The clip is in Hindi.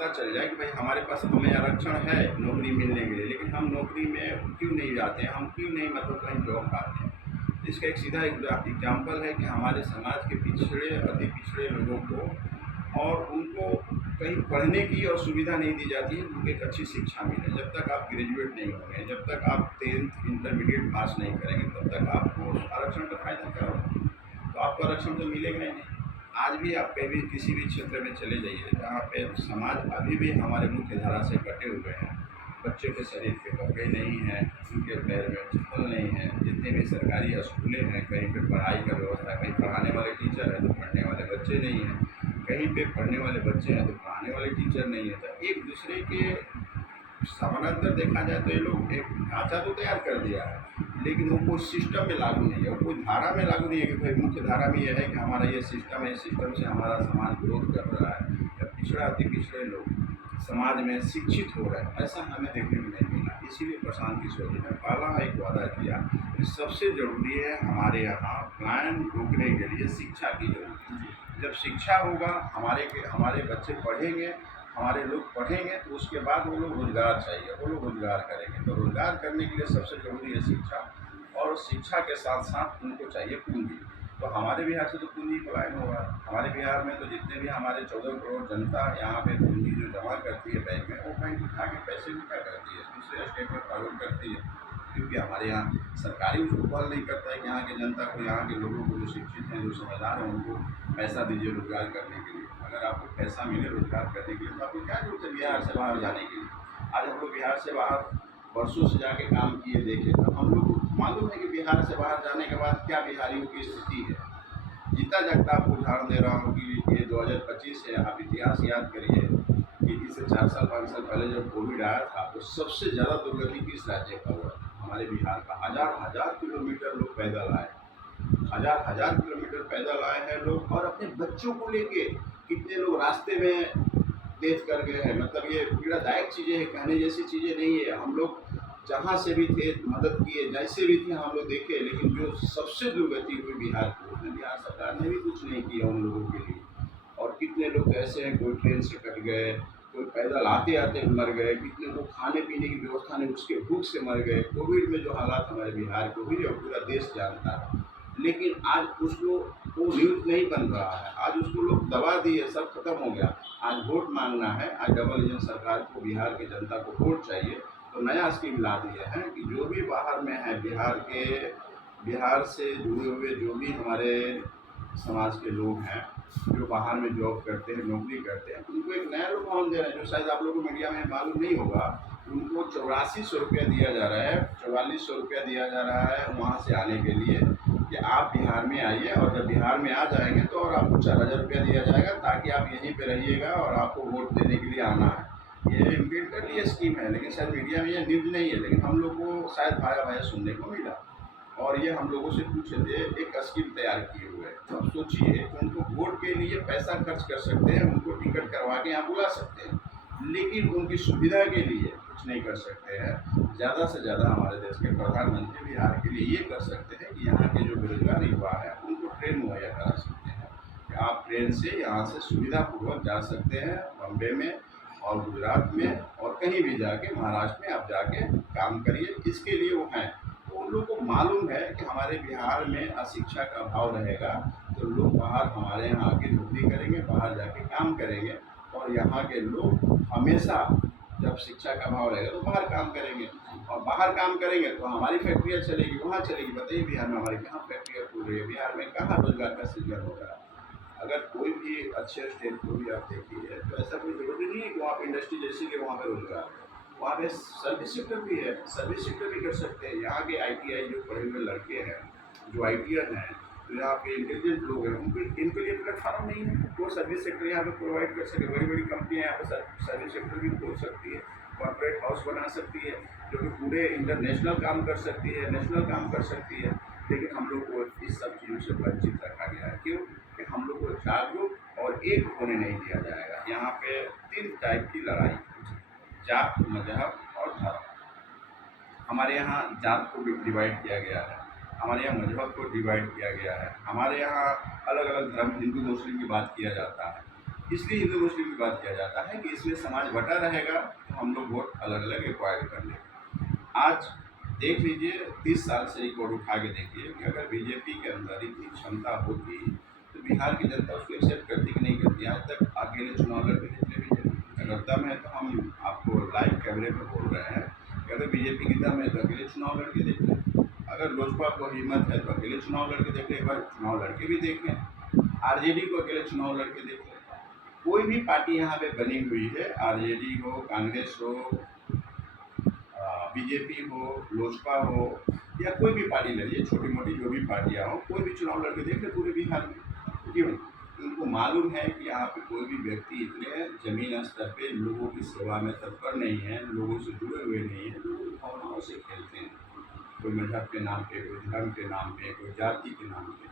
पता चल जाए कि भाई हमारे पास हमें आरक्षण है नौकरी मिलने के लिए, लेकिन हम नौकरी में क्यों नहीं जाते हैं, हम क्यों नहीं मतलब कहीं जॉब पाते हैं। इसका एक सीधा एग्जाम्पल है कि हमारे समाज के पिछड़े अति पिछड़े लोगों को और उनको कहीं पढ़ने की और सुविधा नहीं दी जाती है, उनको एक अच्छी शिक्षा मिले। जब तक आप ग्रेजुएट नहीं होंगे, जब तक आप 10th इंटरमीडिएट पास नहीं करेंगे, तब तक आपको आरक्षण का फायदा क्या होगा। तो आपको आरक्षण तो मिलेगा ही नहीं। आज भी आप कहीं भी किसी भी क्षेत्र में चले जाइए जहाँ पे समाज अभी भी हमारे मुख्य धारा से कटे हुए हैं, बच्चों के शरीर पे कपड़े नहीं हैं, उनके पैर में चप्पल नहीं है, जितने भी सरकारी स्कूलें हैं कहीं पे पढ़ाई का व्यवस्था, कहीं पढ़ाने वाले टीचर हैं तो पढ़ने वाले बच्चे नहीं हैं, कहीं पे पढ़ने वाले बच्चे हैं तो पढ़ाने वाले टीचर नहीं है। तो एक दूसरे के समानांतर देखा जाए तो ये लोग एक ढांचा तो तैयार कर दिया है, लेकिन वो कोई सिस्टम में लागू नहीं है, वो कोई धारा में लागू नहीं है कि भाई मुख्य धारा में यह है कि हमारा ये सिस्टम है, इस सिस्टम से हमारा समाज ग्रोथ कर रहा है या पिछड़ा अति पिछड़े लोग समाज में शिक्षित हो रहे हैं, ऐसा हमें देखने को नहीं मिला। इसीलिए प्रशांत किशोर जी ने पहला एक वादा किया कि सबसे ज़रूरी है हमारे यहाँ प्लान रोकने के लिए शिक्षा की जरूरत है। जब शिक्षा होगा, हमारे बच्चे पढ़ेंगे, हमारे लोग पढ़ेंगे, तो उसके बाद वो लोग रोज़गार चाहिए, वो लोग रोज़गार करेंगे। तो रोज़गार करने के लिए सबसे ज़रूरी है शिक्षा, और शिक्षा के साथ साथ उनको चाहिए पूंजी। तो हमारे बिहार से तो पूंजी पलायन होगा। हमारे बिहार में तो जितने भी हमारे 14 करोड़ जनता यहाँ पे पूंजी जो जमा करती है बैंक में, वो बैंक उठा के पैसे भी क्या करती है, दूसरे स्टेट में फॉरवर्ड करती है। क्योंकि हमारे यहाँ सरकारी उसको पहल नहीं करता है कि यहाँ की जनता को, यहाँ के लोगों को जो शिक्षित हैं, जो समझदार हैं, उनको पैसा दीजिए रोज़गार करने के लिए। अगर आपको पैसा मिले रोज़गार करने के लिए तो आपको क्या जरूरत है बिहार से बाहर जाने के लिए। आज हम लोग बिहार से बाहर वर्षों से जाके काम किए देखे, तो हम लोग को मालूम है कि बिहार से बाहर जाने के बाद क्या बिहारियों की स्थिति है। जीता जागता आपको उदाहरण दे रहा हूँ कि ये 2025 है, आप इतिहास याद करिए कि इससे 4 साल 5 साल पहले जब कोविड आया था तो सबसे ज़्यादा दुर्गति किस राज्य का हुआ था, हमारे बिहार का। हज़ार हज़ार किलोमीटर लोग पैदल आए, हज़ार हज़ार किलोमीटर पैदल आए हैं लोग, और अपने बच्चों को लेके कितने लोग रास्ते में डेथ कर गए हैं। मतलब ये पीड़ादायक चीज़ें हैं, कहने जैसी चीज़ें नहीं है। हम लोग जहाँ से भी थे मदद किए, जैसे भी थे हम लोग देखे, लेकिन जो सबसे दुर्गति हुई बिहार को, उसमें बिहार सरकार ने भी कुछ नहीं किया उन लोगों के लिए। और कितने लोग ऐसे हैं, कोई ट्रेन से कट गए, कोई पैदल आते आते मर गए, कितने लोग खाने पीने की व्यवस्था नहीं, उसके भूख से मर गए। कोविड में जो हालात हमारे बिहार को हुई और पूरा देश जानता है, लेकिन आज उसको वो न्यूज़ नहीं बन रहा है। आज उसको लोग दबा दिए, सब खत्म हो गया। आज वोट मांगना है, आज डबल इंजन सरकार को, बिहार की जनता को वोट चाहिए, तो नया स्कीम ला दिया है कि जो भी बाहर में है, बिहार से जुड़े हुए जो भी हमारे समाज के लोग हैं, जो बाहर में जॉब करते हैं, नौकरी करते हैं, उनको एक नया लोन दे रहे हैं, जो शायद आप लोगों को मीडिया में मालूम नहीं होगा। उनको 8400 रुपया दिया जा रहा है, 4400 रुपया दिया जा रहा है वहाँ से आने के लिए, कि आप बिहार में आइए, और जब बिहार में आ जाएंगे तो और आपको 4000 रुपया दिया जाएगा, ताकि आप यहीं पे रहिएगा और आपको वोट देने के लिए आना है। ये इम्प्लीमेंटली स्कीम है, लेकिन शायद मीडिया में ये न्यूज़ नहीं है, लेकिन हम लोग को शायद भाया भाया सुनने को मिला। और ये हम लोगों से पूछे थे, एक स्कीम तैयार किए हुए हैं। तो अब सोचिए, उनको वोट के लिए पैसा खर्च कर सकते हैं, उनको टिकट करवा के यहाँ बुला सकते हैं, लेकिन उनकी सुविधा के लिए कुछ नहीं कर सकते हैं। ज़्यादा से ज़्यादा हमारे देश के प्रधानमंत्री बिहार के लिए ये कर सकते हैं कि यहाँ के जो बेरोजगार युवा हैं उनको ट्रेन मुहैया करा सकते हैं, कि आप ट्रेन से यहाँ से सुविधापूर्वक जा सकते हैं बम्बे में और गुजरात में, और कहीं भी जाके महाराष्ट्र में आप जाके काम करिए। इसके लिए वो हैं। तो उन लोगों को मालूम है कि हमारे बिहार में अशिक्षा का अभाव रहेगा, तो लोग बाहर हमारे यहाँ आके नौकरी करेंगे, बाहर जाके काम करेंगे, और यहाँ के लोग हमेशा जब शिक्षा का अभाव रहेगा तो बाहर काम करेंगे, और बाहर काम करेंगे तो हमारी फैक्ट्रियाँ चलेगी, वहाँ चलेगी। बताइए बिहार में हमारी कहाँ फैक्ट्रियाँ खुल रही है, बिहार में कहाँ रोजगार का सृजन हो रहा है। अगर कोई भी अच्छे स्टेट को भी आप देखिए, तो ऐसा कोई ज़रूरी नहीं है कि वहाँ पे इंडस्ट्री जैसी कि वहाँ पे रोजगार है, वहाँ पे सर्विस सेक्टर भी है, सर्विस सेक्टर भी कर सकते हैं। यहाँ के ITI जो पढ़े हुए लड़के हैं, जो ITN हैं, तो यहाँ पे इंटेलिजेंट लोग हैं, इनके लिए प्लेटफॉर्म नहीं है, वो सर्विस सेक्टर यहाँ पे प्रोवाइड कर सके। बड़ी बड़ी कंपनियाँ यहाँ पर सर्विस सेक्टर भी खोल सकती है, कॉर्पोरेट हाउस बना सकती है, जो कि पूरे इंटरनेशनल काम कर सकती है, नेशनल काम कर सकती है। लेकिन हम लोग को इस सब चीज़ों से वंचित रखा गया है। क्यों? कि हम लोग को जागरूक और एक होने नहीं दिया जाएगा। यहाँ पे 3 टाइप की लड़ाई, जात, मजहब और धर्म। हमारे यहाँ जात को भी डिवाइड किया गया है, हमारे यहाँ मजहब को डिवाइड किया गया है, हमारे यहाँ अलग अलग धर्म, हिंदू मुस्लिम की बात किया जाता है। इसलिए हिंदू मुस्लिम की बात किया जाता है कि इसमें समाज बटा रहेगा तो हम लोग वोट अलग अलग एक्वायर कर लेंगे। आज देख लीजिए 30 साल से रिकॉर्ड उठा के देखिए कि अगर बीजेपी के अंदर इतनी क्षमता होती तो बिहार की जनता उसको एक्सेप्ट करती कि नहीं करती। आज तक अकेले चुनाव लड़के जितने बीजेपी अगर दम है तो हम आपको लाइव कैमरे पर बोल रहे हैं कि अगर बीजेपी की दम है तो अकेले चुनाव लड़के देख लें, अगर लोजपा को हिम्मत है तो अकेले चुनाव लड़के देख लें, एक बार चुनाव लड़के भी देखें, आरजेडी को अकेले चुनाव लड़के देख लें। कोई भी पार्टी यहाँ पे बनी हुई है, आरजेडी हो, कांग्रेस हो, बीजेपी हो, लोजपा हो या कोई भी पार्टी लड़िए, छोटी मोटी जो भी पार्टियाँ हो, कोई भी चुनाव लड़के देख ले पूरे बिहार में। क्यों? उनको मालूम है कि यहाँ पे कोई भी व्यक्ति इतने जमीन स्तर पे लोगों की सेवा में तत्पर नहीं है, लोगों से जुड़े हुए नहीं है, लोगों की भावनाओं से खेलते हैं। कोई मजहब के नाम पे, कोई धर्म के नाम पे, कोई जाति के नाम पे।